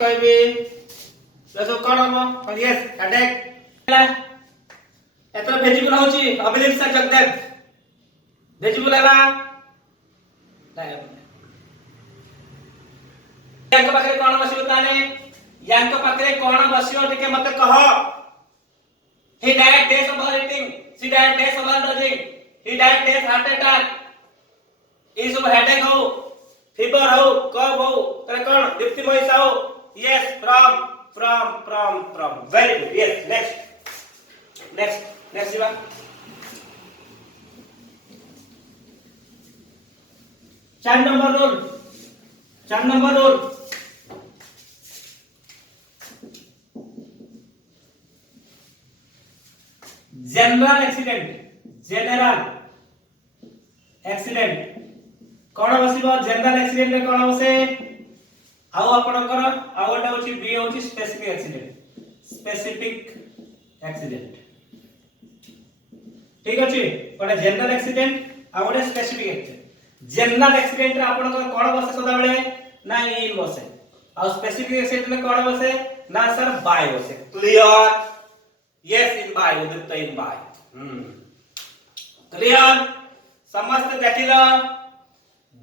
कहबे जसो कोन हम यस हेडेक एतरा भेजिबल होची अभिलिप्सा जगदेव भेजिबल हैला यांक पाखरे कोन बसियो ताने यांक पाखरे कोन बसियो टिके मते कह he died days of eating she died days of dozing he died days heart attack ई सब हेडेक हो फीवर हो कफ हो तरे कोन दीप्तिमय साओ yes from very good yes next जीवा चार नंबर रूल जनरल एक्सीडेंट कोन बसिबो जनरल एक्सीडेंट रे कोन बसे आउ आपनकर आउटा होची बी होची स्पेसिफिक एक्सीडेंट ठीक अछि कोन जनरल एक्सीडेंट आउटा स्पेसिफिक एक्सीडेंट जनरल एक्सीडेंट रे आपनकर कोन बसे सदा बेले ना इन बसे आ स्पेसिफिक एक्सीडेंट रे कोन बसे ना सर बाय बसे clear yes in by Udit in by clear समस्त देखिला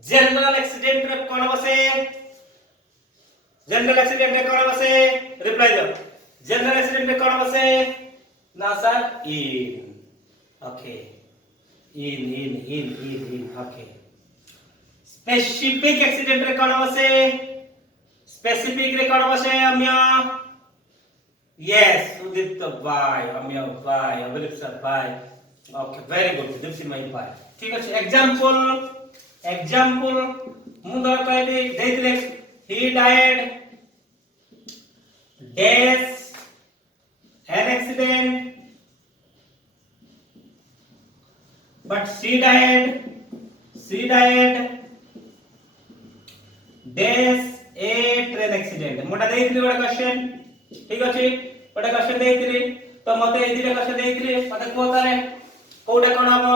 जनरल एक्सीडेंट रे कोन बसे जनरल एक्सीडेंट रे कोन बसे रिप्लाई दो जनरल एक्सीडेंट रे कोन बसे ना sir in okay in okay specific accident रे कोन बसे स्पेसिफिक रे कोन बसे Amya yes Udit by Amya by Abhilipsa by okay very good Dipti मई बाय ठीक अछि एग्जांपल मुंदर कहबे देथिले he died days an accident but she died days a train accident मोटा देथिले बडा क्वेश्चन ठीक अछि बडा क्वेश्चन देथिले तो मते एदिले क्वेश्चन देथिले मते कोतारे कोडा कोन हबो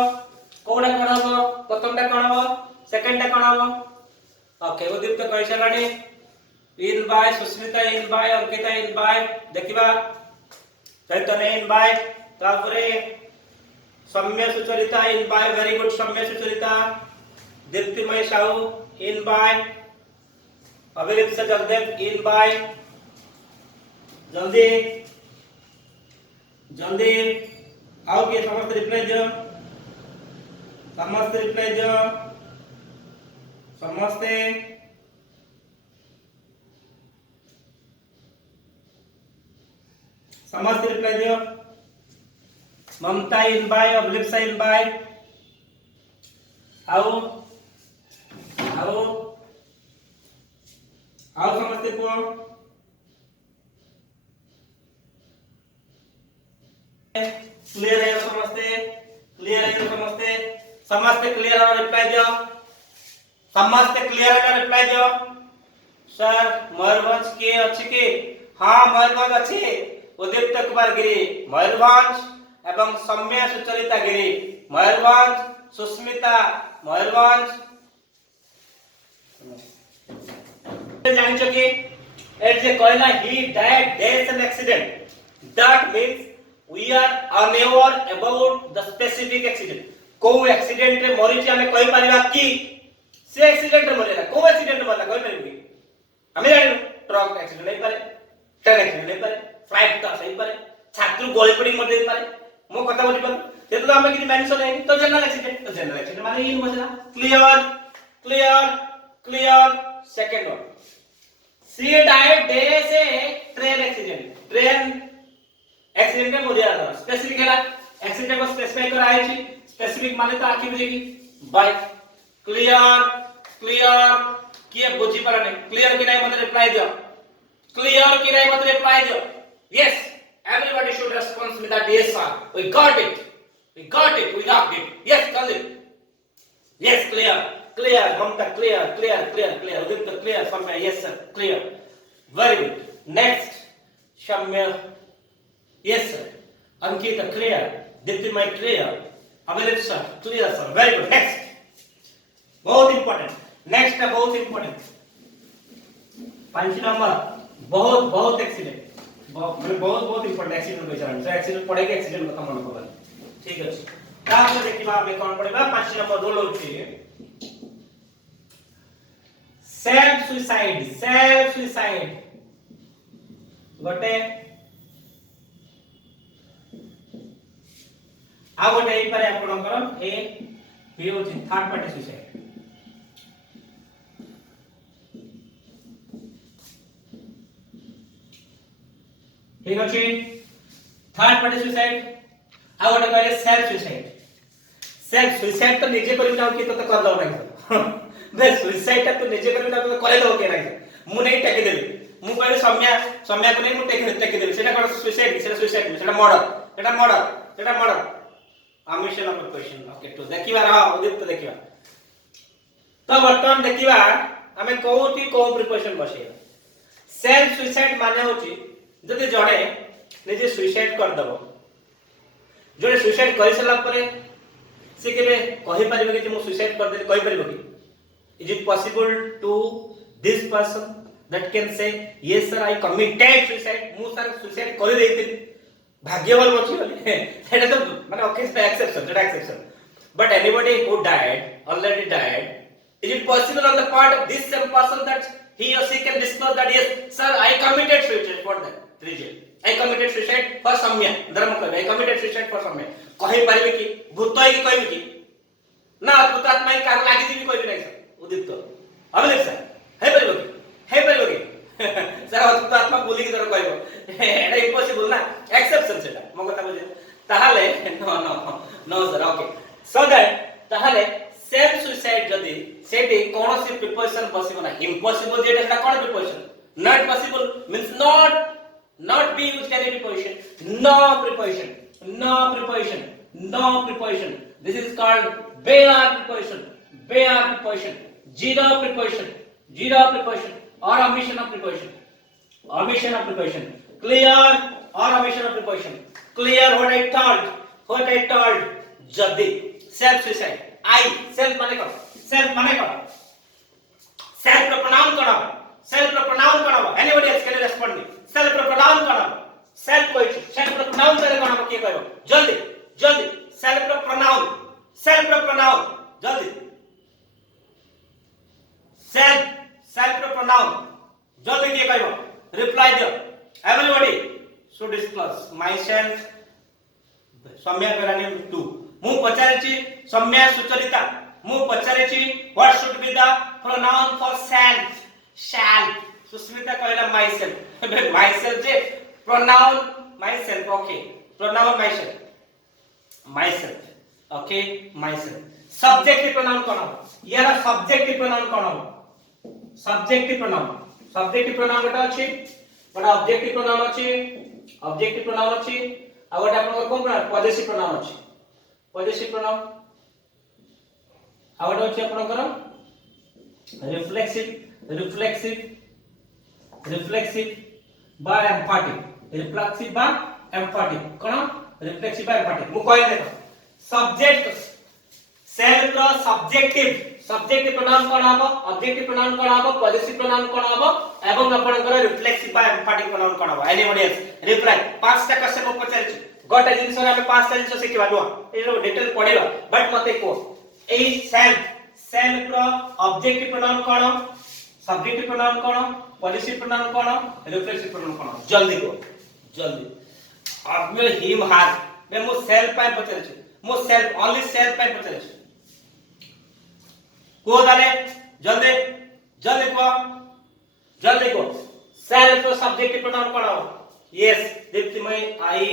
प्रथमटा कोन हबो सेकंडटा कोन हबो ओके उदीप तो कहि सलानी in by Susmita in by Ankita in by देखिबा चैतन्य इन बाय तापरे Samya Sucharita in by very good Samya Sucharita Diptimay Sahu in by Abhilipsa Jagdev in by जल्दी आओ के समस्त रिप्लाई दियो समस्ते रिप्लाई दियो ममता इन बाय अभिलिप्सा इन बाय आओ समस्ते को क्लियर है समस्ते क्लियर है रिप्लाई दियो समस्त क्लियर है रिप्लाई दियो सर मयूरभंज के अछि के हां मयूरभंज अछि उदीप्त कुमार गिरी मयूरभंज एवं सम्य सुचरिता गिरी मयूरभंज सुस्मिता मयूरभंज जानि छ कि एट जे कहला he died death an accident that means we are unaware about the specific accident को एक्सीडेंट रे मरि जे हमें कहि परिबा कि से एक्सीडेंट रे मरला को एक्सीडेंट मरला कहि परिबी हमें जानि ट्रक एक्सीडेंट नहीं पारे ट्रेन एक्सीडेंट नहीं पारे फ्लाइट तो सही पारे छात्र गोली पड़ी मर जाई पारे मो कथा बोली पर ते तो हमें कि मेंशन है तो जनरल एक्सीडेंट माने इन बसला clear second one she died day से ट्रेन एक्सीडेंट में मरिया स्पेसिफिक है एक्सीडेंट को स्पेसिफाई करा है स्पेसिफिक माने तो आखिर देगी बाय क्लियर किए बुझी पर नहीं क्लियर कि नहीं मत रिप्लाई दियो yes everybody should respond with that yes sir we got it we knocked it yes call it yes clear mamta clear udit clear samya yes sir clear very good next shamya yes sir ankita clear diptimay clear Abhilipsa clear sir very good next बहुत important next है बहुत important 5 number बहुत बहुत accident माने बहुत बहुत important accident होई जान। तो एक्सीडेंट पड़े के एक्सीडेंट कथा मन पड़ल। ठीक अछि। तापर देखिबा हम कोन पड़िबा 5 नंबर रोल होछि सेल्फ सुसाइड। सेल्फ सुसाइड गोटे आ गोटे एई पारे आपनकर ए बी होछि थर्ड पार्टी सुसाइड। ठीक अछि। थर्ड पार्टी सुसाइड आ गोटे कहले सेल्फ सुसाइड। सेल्फ सुसाइड तो निजे करि नाउ कि तो कर दो नाही बे सुसाइड तो निजे करि नाउ तो करे दो के नाही मु नहीं टेके देबी मु कहले सम्या को नहीं मु टेके देबी सेटा कोन सुसाइड सेटा सुसाइड सेटा मर्डर आमिशन ऑफ क्वेश्चन। ओके तो देखिबा रहा उदित देखिबा तो वर्तमान देखिबा हमें कोठी को प्रिपरेशन बसेबा। सेल्फ सुसाइड माने होची जदि जड़े निजे सुसाइड कर दबो जड़े सुसाइड कर सला परे से केबे कहि परिबे कि मु सुसाइड कर दे कहि परिबो कि is it possible to this person that can say yes sir I committed suicide मु सर सुसाइड कर देतिन भाग्यवान बची बोली सेटा तो माने occasional exception that exception but anybody who died already died is it possible on the part of this same person that he or she can disclose that yes sir I committed suicide for that reason I committed suicide for samya धर्म कहबे I committed suicide for samya कहि परिबे कि भूत है कि कहबे कि ना भूतात्मा ही कारण लागि दिबी कहबे नै सर उदित अबले सर हे परिबे कि सर भूतात्मा बोली कि धर कहबो एटा इम्पॉसिबल ना एक्सेप्शन सेटा मो कथा बुझे ताहाले no sir okay so that ताहाले सेल्फ सुसाइड जदी सेटी कोनोसी प्रिपरेशन पॉसिबल ना इम्पॉसिबल जेटा सेटा कोन preparation not possible means not be used any preparation this is called bare preparation zero preparation or omission of preparation clear or omission of preparation clear what I told जदी self suicide I self माने करो self pronoun करो anybody else can respond me self pronoun करो self pronoun करे करो के करो जल्दी self pronoun जल्दी self pronoun जल्दी के करो reply दो everybody should disclose myself सम्या कराने टू मु पचारेची सम्या सुचरिता मु पचारेची what should be the pronoun for self Susmita कहला myself जे pronoun myself okay pronoun myself okay myself subjective pronoun कोन हो यार सब्जेक्टिव प्रोनाउन कोन हो सब्जेक्टिव प्रोनाउन बेटा अछि बड़ा ऑब्जेक्टिव प्रोनाउन अछि आ गोटा अपन कोन प्रोनाउन पॉजिटिव प्रोनाउन अछि पॉजिटिव प्रोनाउन आ गोटा अछि आपनकर रिफ्लेक्सिव बा एम्फैटिक कोन रिफ्लेक्सिव बा एम्फैटिक मु कहै देखो सब्जेक्ट सेल्फ रो सब्जेक्टिव प्रोनाउन कोन हबो ऑब्जेक्टिव प्रोनाउन कोन हबो पॉजिटिव प्रोनाउन कोन हबो एवं आपनकर रिफ्लेक्सिव बा एम्फैटिक प्रोनाउन कोन हबो एनीबॉडी एल्स रिप्लाई पांचटा क्वेश्चन मु पचारछि गोटे जिंस रे हम पांचटा जिंस शिखिबा नो ए डिटेल पढिबा बट मते को ए सेल्फ रो ऑब्जेक्टिव प्रोनाउन कोन सब्जेक्टिव प्रोनाउन कोन पॉजिटिव प्रोनाउन कोन रिफ्लेक्सिव प्रोनाउन कोन जल्दी अब मैं हिम हार मैं मु सेल्फ पाए पचारछि मु सेल्फ ओनली सेल्फ पाए पचारछि को दाले जल्दी को सेल्फ रो सब्जेक्टिव प्रोनाउन कोन हो yes Diptimayee I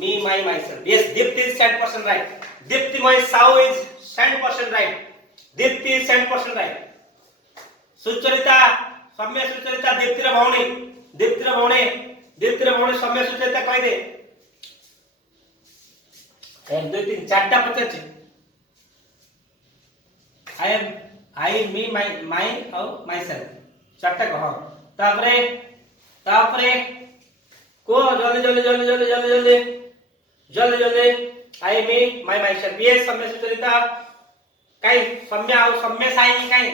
me myself yes Dipti is 100% right Diptimoy Sao is 100% right Dipti is 100% right Sucharita Samya Sucharita Dipti रे भौणी सम्य सुचरिता कहि दे 1 2 3 चारटा पचाछि I me my how myself चारटा कह तापरे को जल्दी आई मी माय माइसेल्फ ये सम्य सुचरिता काई सम्य आउ सम्य साई काई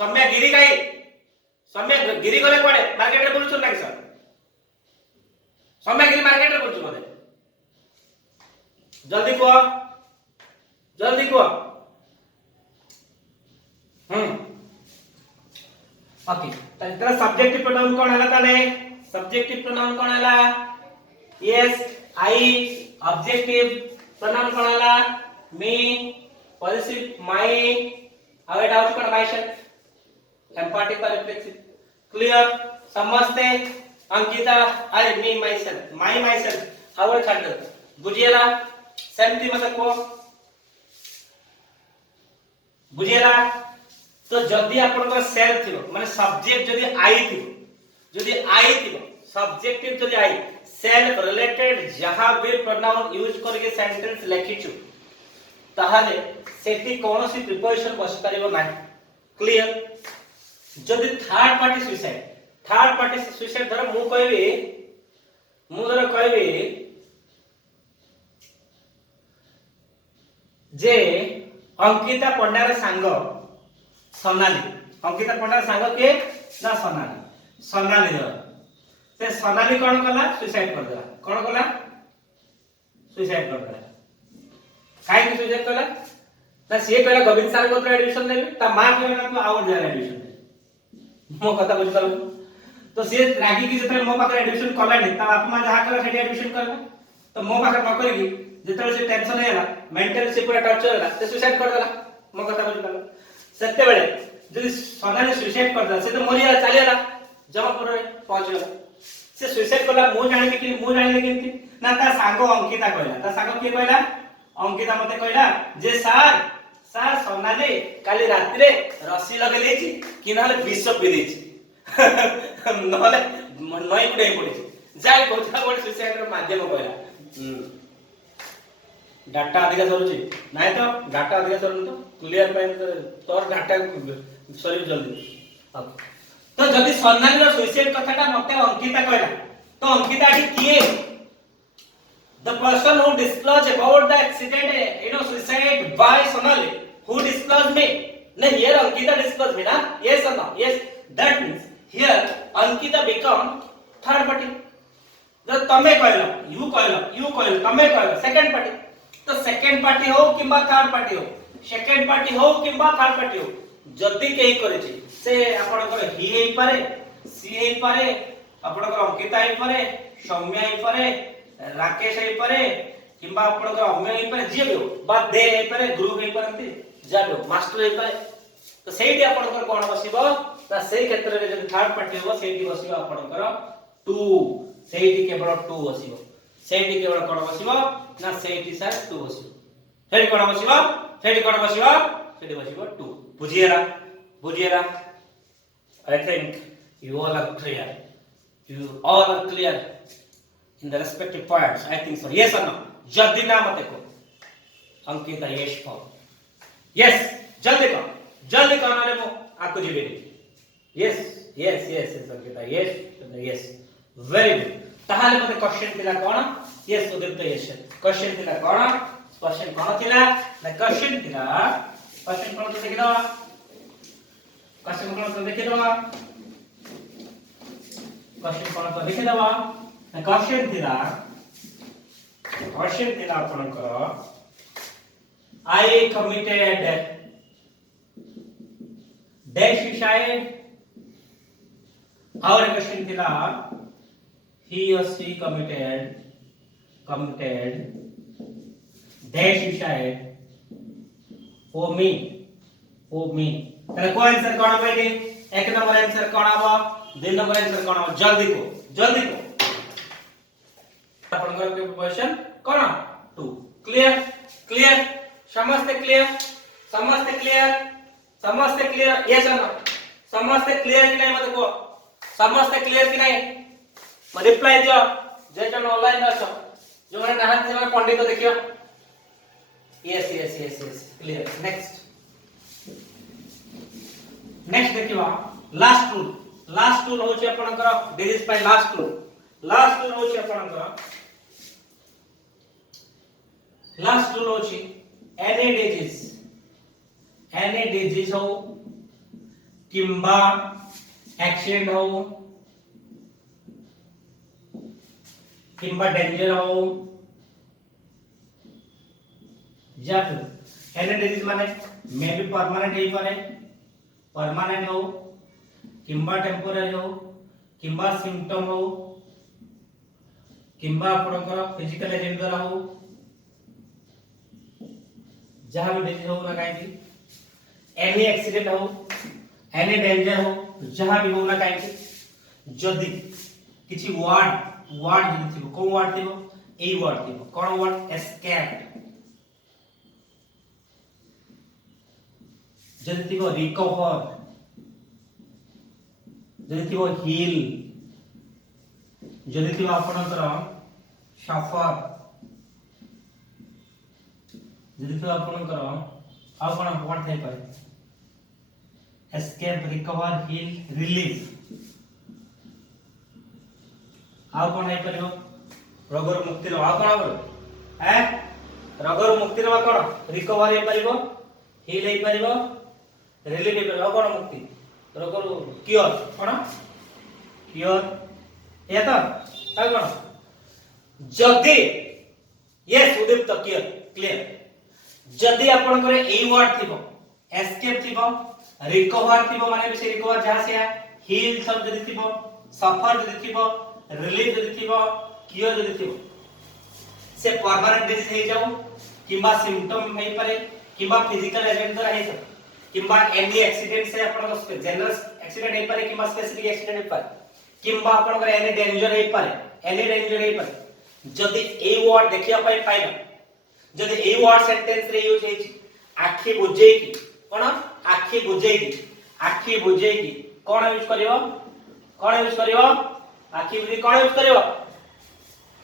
सम्य गिरी काई सौम्य गिरी गले पड़े मार्केट रे बोलुछ ना सर सौम्य गिरी मार्केट रे बोलुछ मते जल्दी को ओके तर सब्जेक्टिव प्रोनाउन कोन हला ताले सब्जेक्टिव प्रोनाउन कोन हला यस आई ऑब्जेक्टिव प्रोनाउन कोन हला मी पॉजिटिव माय आउ एटा होछ कोन मायसेल्फ एम्पैथिक और रिफ्लेक्सिव क्लियर समझते अंकिता आई मी मायसेल्फ माय मायसेल्फ हाउ छाड़ बुझिएला सेमती मत को बुझिएला तो जदी आपन को सेल्फ थिबो माने सब्जेक्ट जदी आई थिबो सब्जेक्टिव जदी आई सेल्फ रिलेटेड जहां भी प्रोनाउन यूज करके सेंटेंस लिखिछु ताहाले सेठी कोनोसी प्रिपोजिशन बस परिबो नाही क्लियर जदी थर्ड पार्टी सुसाइड धर मु कहबी जे अंकिता पंडार सांग सोनाली अंकिता पंडार सांग के ना सोनाली दर से सोनाली कोन कला सुसाइड कर देला कोन कला सुसाइड कर देला काहे कि सुसाइड कला ना से कहला गोविंद सर को एडमिशन देबे ता मां कहला ना आउट जाय एडमिशन दे मो कथा बुझ पालो तो से रागी की जतरे मो पाकर एडमिशन कला नै ता बाप मां जहा कला सेठी एडमिशन करला तो मो पाकर न करी जतरे से टेंशन हैला मेंटल से पूरा टॉर्चर हैला से सुसाइड कर देला मो कथा बुझ पालो सत्य बेले जदी सोनाली सुसाइड कर देला से तो मरिया चलेला जमापुर रे पहुंच गेला से सुसाइड करला मो जानिबे कि मो जानिले केंती ना ता सांगो अंकिता कहला ता सांगो के कहला अंकिता मते कहला जे सर सोनाली काली रात रे रस्सी लगे लेछि कि नहले विष पी देछि नहले नई पड़े पड़े जाय कोठा कोड सुसाइड रो माध्यम कहला डाटा अधिक सरुछि नाय तो डाटा अधिक सरुन तो क्लियर पाइन तोर डाटा सरी जल्दी तो जदी सोनाली रो सुसाइड कथाटा मते अंकिता कहला तो अंकिता ठी किए the person who disclosed about the accident suicide by Sonali who disclosed me no here Ankita disclosed me na yes or no yes that means here Ankita become third party the tame कहला you कहला tame कहला second party तो second party हो किबा third party हो second party हो किबा third party हो जदी केही करे छी से आपनकर ही हेई पारे सी हेई पारे आपनकर अंकिता हेई पारे सौम्या हेई पारे राकेश हेई पारे किबा आपनकर अम्य हेई पारे जे हो बा दे हेई पारे गुरु हेई पारंती जाडो मास्टर हेई पारे तो सेठी आपनकर कोन बसिबो ना सेही क्षेत्र रे जदी थर्ड पार्टी हो सेठी बसिबो आपनकर टू सेठी केवल टू बसिबो सेठी केवल कोन बसिबो ना सेठी सर टू बसिबो सेठी कोन बसिबो सेठी बसिबो टू बुझिएरा I think you all are clear in the respective points. I think so. Yes or no? जल्दी ना मत को अंकिता यश को yes जल्दी को नाले मो आको जीवे yes Ankita yes very good ताहाले मते क्वेश्चन थिला कोन yes उदित यश क्वेश्चन थिला कोन थिला ना क्वेश्चन कोन तो देखि दो क्वेश्चन कोन तो देखि दो ना क्वेश्चन थिला आपनकर I committed dash suicide और क्वेश्चन थिला he or she committed dash suicide for me तले को आंसर कोन बेटी एक नंबर आंसर कोन आबो दो नंबर आंसर कोन आबो जल्दी को आपनकर के क्वेश्चन कोन 2 क्लियर समझते क्लियर यस और नो समझते क्लियर कि नहीं मत को समझते क्लियर कि नहीं म रिप्लाई दियो जेटन ऑनलाइन अछो जो माने नहान से पंडित देखियो यस क्लियर नेक्स्ट देखिवा लास्ट रूल होची आपनकर डिजीज बाय लास्ट रूल होची आपनकर लास्ट रूल होची एनी डिजीज हो किंबा एक्सीडेंट हो किंबा डेंजर हो या फिर एनी डिजीज माने मे बी परमानेंट हे पारे परमानेंट हो किंबा टेम्पोरारी हो किंबा सिम्पटम हो किंबा आपनकर फिजिकल एजेंट द्वारा हो जहां भी डिजीज हो ना काई एनी एक्सीडेंट हो एनी डेंजर हो जहां भी हो ना काई जदी किछि वर्ड वर्ड जदी थिबो को वर्ड थिबो ए वर्ड थिबो कोन वर्ड एस्केप जदी थिबो रिकवर जदी थिबो हील जदी थिबो आपनकर सफर जदी थिबो आपनकर आ कोन वर्ड थाई पारे एस्केप रिकवर हील रिलीफ आ कोन है परिबो रोगर मुक्ति रो आ कोन आबो हैं रोगर मुक्ति रो कोन रिकवर हे परिबो हील हे परिबो रिलीफ हे परिबो कोन मुक्ति रोगर क्योर कोन क्योर या तो काय कोन जदी यस उदीप्त क्लियर जदी आपन करे ए वर्ड थिबो एस्केप थिबो रिकवर थिबो माने से रिकवर जहां से हील सब जदी थिबो सफर जदी थिबो रिलीफ जदी थिबो क्योर जदी थिबो से परमानेंट डिजीज हे जाऊ किबा सिम्पटम हे पारे किबा फिजिकल एजेंट द्वारा हे सब किबा एनी एक्सीडेंट से आपन को जनरल एक्सीडेंट हे पारे किबा स्पेसिफिक एक्सीडेंट हे पारे किबा आपन को एनी डेंजर हे पारे एनी डेंजर हे पारे जदी ए वर्ड देखिया पाई पाइबा जदी ए वर्ड सेंटेंस रे यूज हे आखी बुझे की कोन आखी बुझे की कोन यूज करिवो आखी बुझे कोन यूज करिवो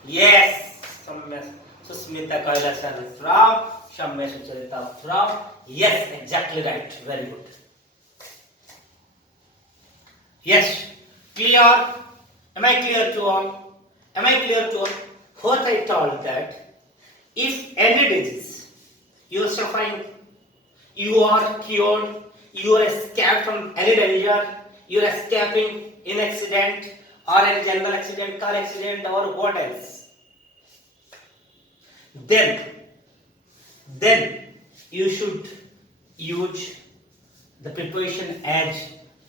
यस सम्य सुस्मिता कहला sir from Samya Sucharita from yes exactly right very good yes clear am I clear to all what I told that if any disease you are suffering you are cured you are escaped from any danger you are escaping in accident or in general accident car accident or what else then you should use the preposition as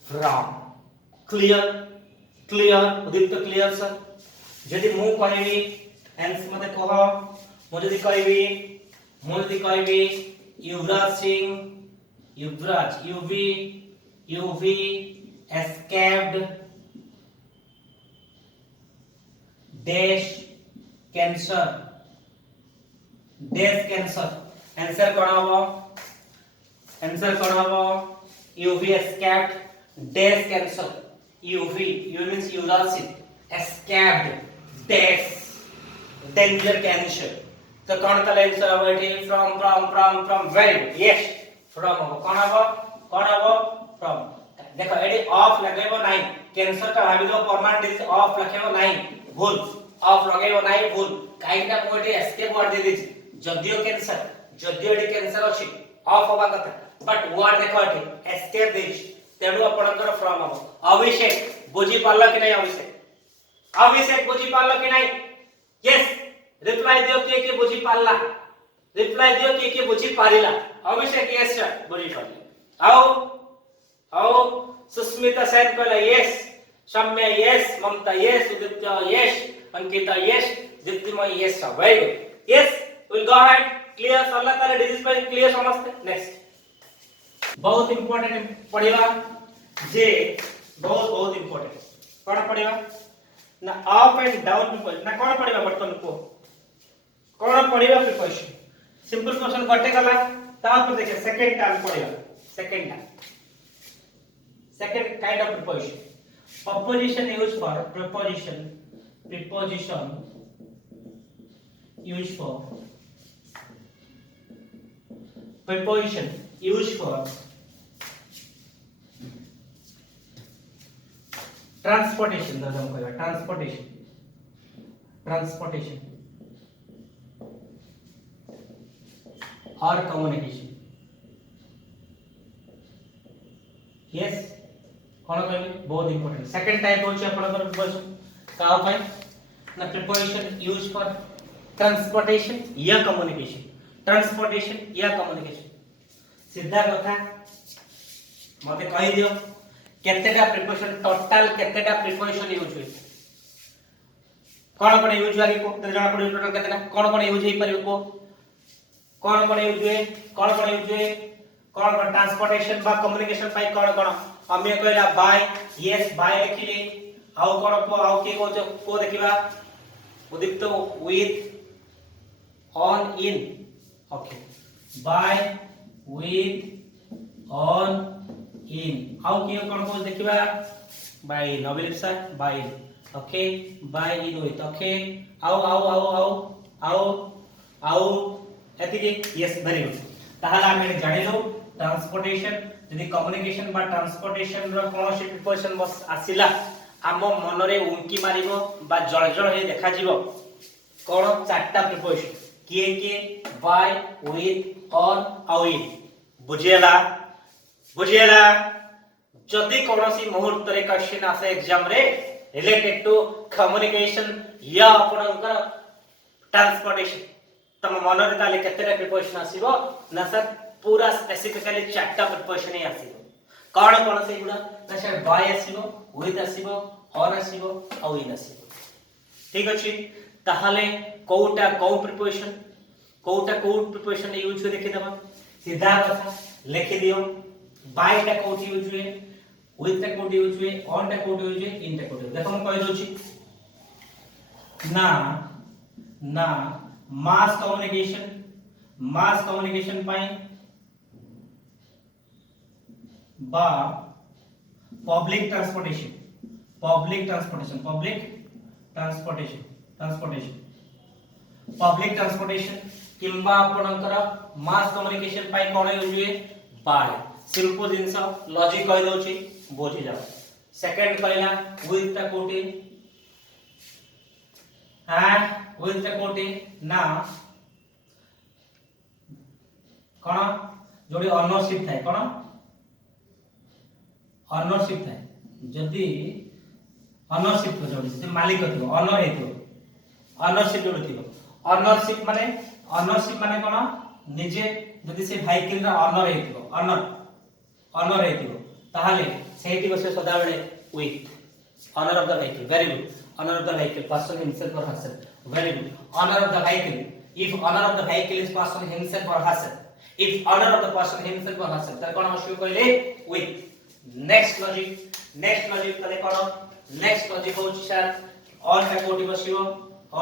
from clear Udipta clear sir जदी मु कहबी answer मते कह मु जदी कहबी Yuvraj Singh Yuvraj Yuvi escaped dash cancer answer कोन हबो Yuvi escaped dash cancer UV means Yuvraj Singh escaped dash danger cancer तो कौन का आंसर हबो एठी from very good yes from हबो कोन हबो from देखो एठी ऑफ लगेबो नाही कैंसर का भाबी दो परमानेंट डिजीज ऑफ लखेबो नाही भूल ऑफ लगेबो नाही भूल काईटा को एठी एस्केप वर्ड दे दिछि जदियो एठी कैंसर अछि ऑफ होबा कथा बट वर्ड देखो एठी एस्केप दिछि तेडु आपनकर फ्रॉम हबो अभिषेक बुझी पारला कि नहीं अभिषेक बुझी पारला कि नहीं यस रिप्लाई दियो के बुझी पारला रिप्लाई दियो के बुझी पारिला अभिषेक यस सर बुझी पारले आओ सुस्मिता सेन कहला yes Samya yes Mamata yes Uditya yes Ankita yes Diptimay yes very good yes will go ahead clear सरला तारे डिजीज पे क्लियर समझते नेक्स्ट बहुत इंपोर्टेंट पढ़िबा जे बहुत इंपोर्टेंट कोन पढ़िबा ना अप एंड डाउन प्रिपोजिशन ना कोन पढ़िबा बर्तन को कोन पढ़िबा प्रिपोजिशन सिंपल क्वेश्चन गटे गला तापर देखिए सेकंड टाइम पढ़िबा second kind of preposition preposition used for preposition used for preposition used for transportation दादा हम कहेगा transportation or communication yes कोन कहली बहुत इंपोर्टेंट सेकंड टाइप होची आपनकर प्रिपरेशन का पाए ना प्रिपरेशन यूज फॉर ट्रांसपोर्टेशन या कम्युनिकेशन ट्रांसपोर्टेशन या कम्युनिकेशन सीधा कथा मते कहि दियो केतेटा प्रिपरेशन टोटल केतेटा प्रिपरेशन यूज होई कोन कोन यूज आगे को जणा पड़े टोटल केतेटा कोन यूज हेई परियो को कोन यूज हुए कोन यूज हुए कोन ट्रांसपोर्टेशन बा कम्युनिकेशन पाई कोन हमें कहला बाय यस बाय लिखिले आउ कोन को आउ के को देखिबा Udipta with on in okay by with on in आउ के कोन को देखिबा by in Abhilipsa by in okay by in with okay आउ आउ आउ आउ आउ आउ एतिके यस वेरी गुड ताहाला हम जानिलो ट्रांसपोर्टेशन यदि कम्युनिकेशन बा ट्रांसपोर्टेशन रो कोनोसी प्रिपरेशन बस आसिला आम मन रे उंकी मारिबो बा जळजळ हे देखा जीवो कोन चारटा प्रिपरेशन के बाय विथ ऑन आउ इन बुझियला जदि कोनोसी मुहूर्त रे क्वेश्चन आसे एग्जाम रे रिलेटेड टू कम्युनिकेशन या आपनकर ट्रांसपोर्टेशन तम मन रे ताले केतेटा प्रिपरेशन आसीबो ना सर पूरा स्पेसिफिकली चारटा प्रिपरेशन ही आसीबो कोन से गुडा ना सर बाय आसीबो विथ आसीबो ऑन आसीबो आउ इन आसीबो ठीक अछि ताहाले कोउटा को प्रिपरेशन यूज हो देखि दबा सीधा कथा लिखि दियो बाय टा कोठी यूज हुए विथ टा कोठी यूज हुए ऑन टा कोठी यूज हुए इन टा कोठी देखो हम कहि दोछि ना मास कम्युनिकेशन पाई बा पब्लिक ट्रांसपोर्टेशन किंबा आपनकर मास कम्युनिकेशन पाई कोन यूज हुए बाय सिंपल जिंस लॉजिक कहि दोछि बोझि जाओ सेकंड कहला विथ टा कोठी विथ टा कोठी ना कोन जोडी ओनरशिप थाए कोन ओनरशिप थाए जदी ओनरशिप को जोडी से मालिक थियो ओनर हेथियो ओनरशिप जोडी थियो ओनरशिप माने कोन निजे जदी से व्हीकल रा ओनर हेथियो ताहाले सेठी बसे सदा बेले with owner of the vehicle very good owner of the vehicle person himself or herself very good owner of the vehicle if owner of the vehicle is person himself or herself if honor of the person himself or herself तर कोन आसियो कहले with next logic तले कोन next logic होची sir on टा कोठी बसियो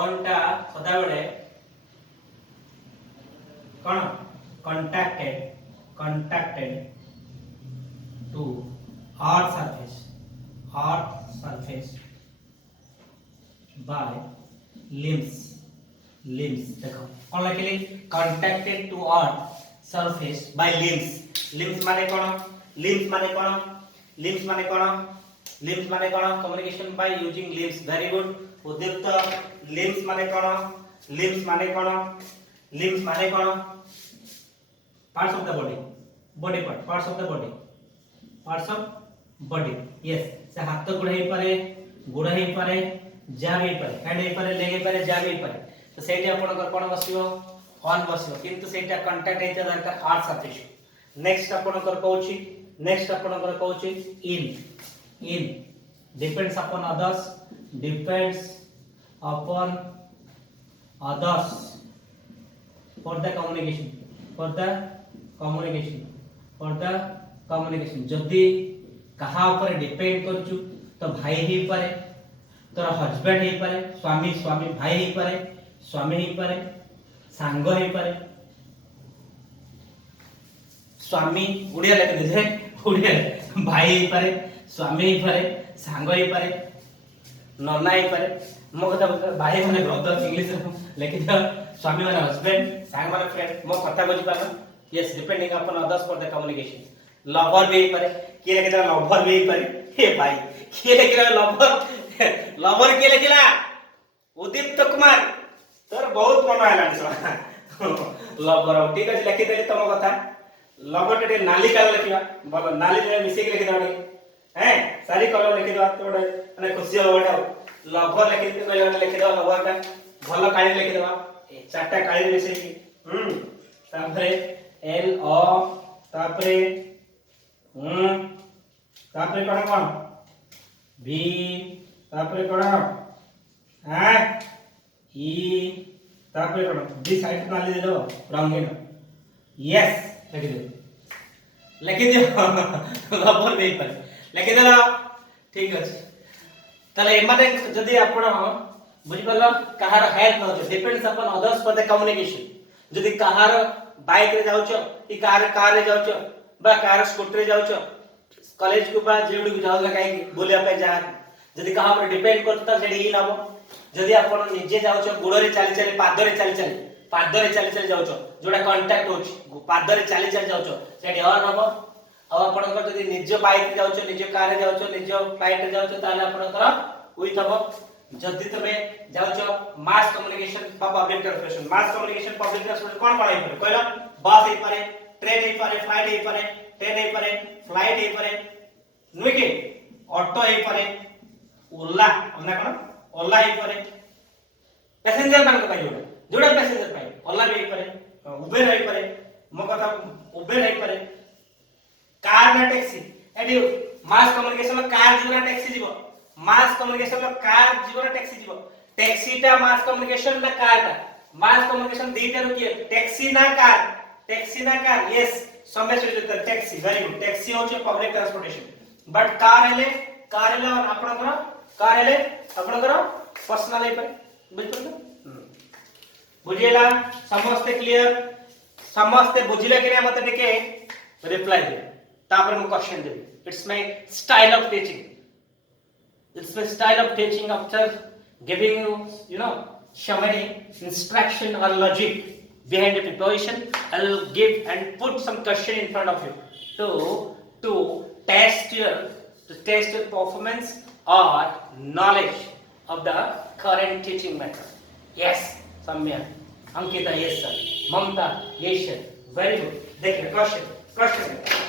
on टा सदा बेले कोन contacted to earth surface by limbs देखो कोन लिखले contacted to earth surface by limbs माने कोन communication by using limbs very good उद्युक्त limbs माने कोन parts of the body yes से हाथ गुड़ा हे पारे जा भी पारे हैंड हे पारे लेग हे पारे जा भी पारे तो सेठी आपन कोन बसियो ऑन बसियो किंतु सेटा कांटेक्ट हेते दरकार आर सरफेस नेक्स्ट आपन कहूची in depends upon others for the communication जदी कहा ऊपर डिपेंड करछु तो भाई हे पारे तोर हस्बैंड हे पारे स्वामी भाई हे पारे स्वामी हे पारे सांग हे पारे स्वामी उड़िया लिख दे उड़िया भाई हे पारे स्वामी हे पारे सांग हे पारे नन्ना हे पारे मो कथा भाई माने ब्रदर इंग्लिश लिखि दो स्वामी माने हस्बैंड सांग माने फ्रेंड मो कथा बुझी पाबो yes depending upon others for the communication lover भी हे पारे के लिखि दो लवर भी हे पारे हे भाई के लिखि दो लवर के लिखिला उदीप्त कुमार तोर बहुत मन आइलानी लवर ठीक अछि लिखि देली तम कथा लवर टे नाली काल लिखिबा बोलो नाली जे मिसे के लिखि दाडी हैं सारी कलर लिखि दवा तो माने खुशी हो बडा लभ लिखि दे कहले लिखि दवा लभटा भलो काली लिखि दवा चारटा काली मिसे की तापरे एल ओ तापरे तापरे कोन बी तापरे कोन हैं ई तापरे कोन दी साइड नाली दे दो रंगीन यस लिखि दियो लबर देई पर लिखि देला ठीक अछि तले एमाने जदी आपण बुझि परलो कहार हेल्प न depends upon others for the communication जदी कहार बाइक रे जाउछो ई कार रे जाउछो बा कार स्कूटर रे जाउछो कॉलेज को बा जेउडी को जाउला काई बोलिया पे जा जदी कहा पर डिपेंड करता सेडी ई नबो जदी आपण निजे जाउछो गुडो रे चाली चाली पाद रे चाली चाली जाउछो जोडा कांटेक्ट होछ पाद रे चाली चाली जाउछो सेडी और नबो अब आपण जदी निजे बाइक रे जाउछो निजे कार रे जाउछो निजे फ्लाइट रे जाउछो ताले आपण विथ हबो जदी तबे जाउछो mass communication public transportation mass communication public transportation कोन पड़ाई पर कहला बस हे पारे ट्रेन हे पारे फ्लाइट हे पारे ट्रेन हे पारे फ्लाइट हे पारे नुई के ऑटो हे पारे ओला ओना कोन ओला हे पारे पैसेंजर मान को पाई जोड़ा पैसेंजर पाई ओला भी हे पारे उबेर हे पारे मो कथा उबेर हे पारे कार ना टैक्सी एडी मास कम्युनिकेशन में कार जीवना टैक्सी जीवो मास कम्युनिकेशन में कार जीवन टैक्सी जीवो टैक्सी टा मास कम्युनिकेशन ना कार टा मास कम्युनिकेशन दीटा रुकिए टैक्सी ना कार यस समय से टैक्सी वेरी गुड टैक्सी होचे पब्लिक ट्रांसपोर्टेशन बट कार एले और आपनकर पर्सनल हे पर बुझिलो बुझिला समस्त क्लियर समस्त बुझिले कि मते टिके रिप्लाई दे तापर हम question they it's my style of teaching It's my style of teaching after giving you know sharing instruction or logic behind the preparation. I'll give and put some question in front of you to test your performance or knowledge of the current teaching method. Yes, Samya, Ankita, yes sir. Mamta, yes sir. Very good. Take a question.